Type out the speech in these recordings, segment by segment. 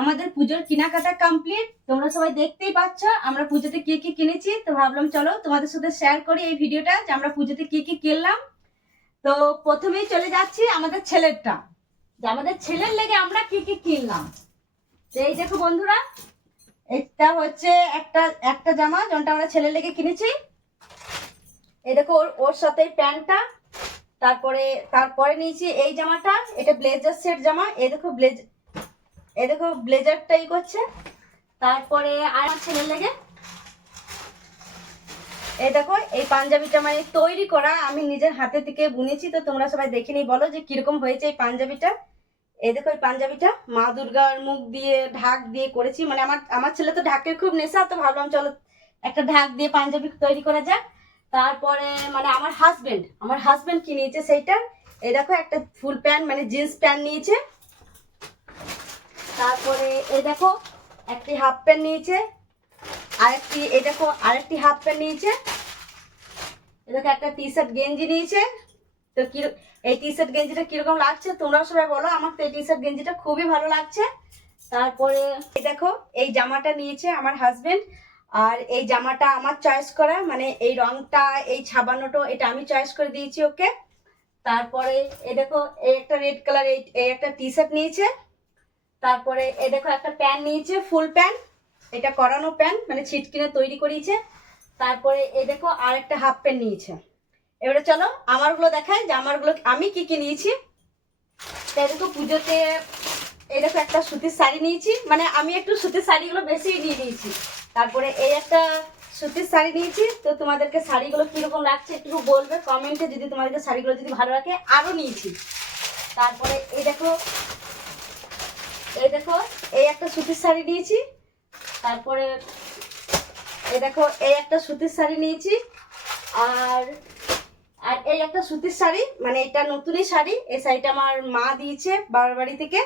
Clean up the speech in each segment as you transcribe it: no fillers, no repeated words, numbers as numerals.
আমাদের পুজোর কেনাকাটা কমপ্লিট। তোমরা সবাই দেখতেই পাচ্ছ আমরা পুজোতে কি কি কিনেছি। তো ভাবলাম চলো তোমাদের সাথে শেয়ার করি এই ভিডিওটা যে আমরা পুজোতে কি কি কিনলাম। তো প্রথমেই চলে যাচ্ছি আমাদের ছেলেরটা, যে আমাদের ছেলের লেগে আমরা কি কি কিনলাম। তো এই দেখো বন্ধুরা, এটা হচ্ছে একটা একটা জামা যেটা আমরা ছেলের লেগে কিনেছি। এই দেখো ওর সাথে প্যান্টটা, তারপরে নিয়েছি এই জামাটা, এটা ব্লেজার সেট জামা। এই দেখো ব্লেজারটাই করছে। তারপরে আর ছেলের লেগে এই দেখো এই পাঞ্জাবিটা মানে তৈরি করা, আমি নিজের হাতে থেকে বুনেছি। তো তোমরা সবাই দেখে নিই, বলো যে কিরকম হয়েছে এই পাঞ্জাবিটা। এই দেখো এই পাঞ্জাবিটা মা দুর্গার মুখ দিয়ে ঢাক দিয়ে করেছি। মানে আমার ছেলে তো ঢাকের খুব নেশা, তো ভাবলাম চলো একটা ঢাক দিয়ে পাঞ্জাবি তৈরি করা যাক। তারপরে মানে আমার হাজবেন্ড কি নিয়েছে সেইটা। এই দেখো একটা ফুল প্যান্ট মানে জিন্স প্যান্ট নিয়েছে। তারপরে এই দেখো একটি হাফ প্যান্ট নিয়েছে, আরেকটি হাফ প্যান্ট নিয়েছে। এই দেখো একটা টি শার্ট গেঞ্জি নিয়েছে। তো এই টি শার্ট গেঞ্জিটা কিরকম লাগছে তোমরাও সবাই বলো। আমার তো এই টি শার্ট গেঞ্জিটা খুবই ভালো লাগছে। তারপরে এই দেখো এই জামাটা নিয়েছে আমার হাজবেন্ড, আর এই জামাটা আমার চয়েস করা, মানে এই রংটা এই ছাপানোটা এটা আমি চয়েস করে দিয়েছি ওকে। তারপরে এই দেখো এই একটা রেড কালার এই একটা টি শার্ট নিয়েছে। তারপরে এই দেখো একটা প্যান্ট নিয়েছে, ফুল প্যান্ট, এটা করানো প্যান্ট মানে ছিটকিনে তৈরি করিয়েছে। তারপরে এই দেখো আর একটা হাফ প্যান্ট নিয়েছে। এবারে চলো আমারগুলো দেখাই যে আমারগুলো আমি কি কি নিয়েছি। তাই দেখো পুজোতে এই দেখো একটা সুতির শাড়ি নিয়েছি, মানে আমি একটু সুতির শাড়িগুলো বেশি নিয়ে নিয়েছি। তারপরে এই একটা সুতির শাড়ি নিয়েছি। তো তোমাদেরকে শাড়িগুলো কিরকম লাগছে একটু বলবে কমেন্টে, যদি তোমাদেরকে শাড়িগুলো যদি ভালো লাগে। আরও নিয়েছি। তারপরে এই দেখো এই একটা সুতির শাড়ি নিয়েছি। তারপরে এই দেখো এই একটা সুতির শাড়ি নিয়েছি। আর আর এই একটা সুতির শাড়ি, মানে এটা নতুনই শাড়ি, এই শাড়িটা আমার মা দিয়েছে বাবার বাড়ি থেকে।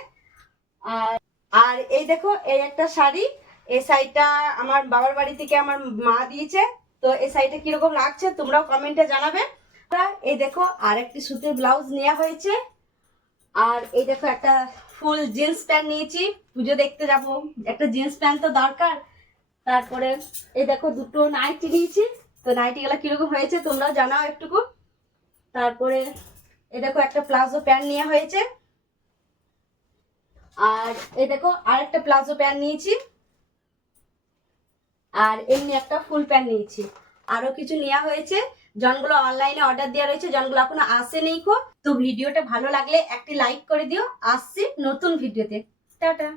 আর আর এই দেখো এই একটা শাড়ি, এই শাড়িটা আমার বাবার বাড়ি থেকে আমার মা দিয়েছে। তো এই শাড়িটা কিরকম লাগছে তোমরাও কমেন্টে জানাবে। এই দেখো আর একটি সুতির ব্লাউজ নেওয়া হয়েছে। আর এই দেখো একটা ফুল জিন্স প্যান্ট নিয়েছি, পুজো দেখতে যাব, একটা জিন্স প্যান্ট তো দরকার। তারপরে এই দেখো দুটো নাইটি নিয়েছি। তো নাইটি গুলা কিরকম হয়েছে তোমরাও জানাও একটুকু। তারপরে এই দেখো একটা প্লাজো প্যান্ট নেওয়া হয়েছে। আর এই দেখো আর একটা প্লাজো প্যান্ট নিয়েছি। আর এমনি একটা ফুল প্যান্ট নিয়েছি। আরো কিছু নেওয়া হয়েছে, জনগুলো অনলাইনে অর্ডার দেওয়া রয়েছে, জনগুলো এখনো আসেনি। তো ভিডিওটা ভালো লাগলে একটি লাইক করে দিও। আসছি নতুন ভিডিওতে। টাটা।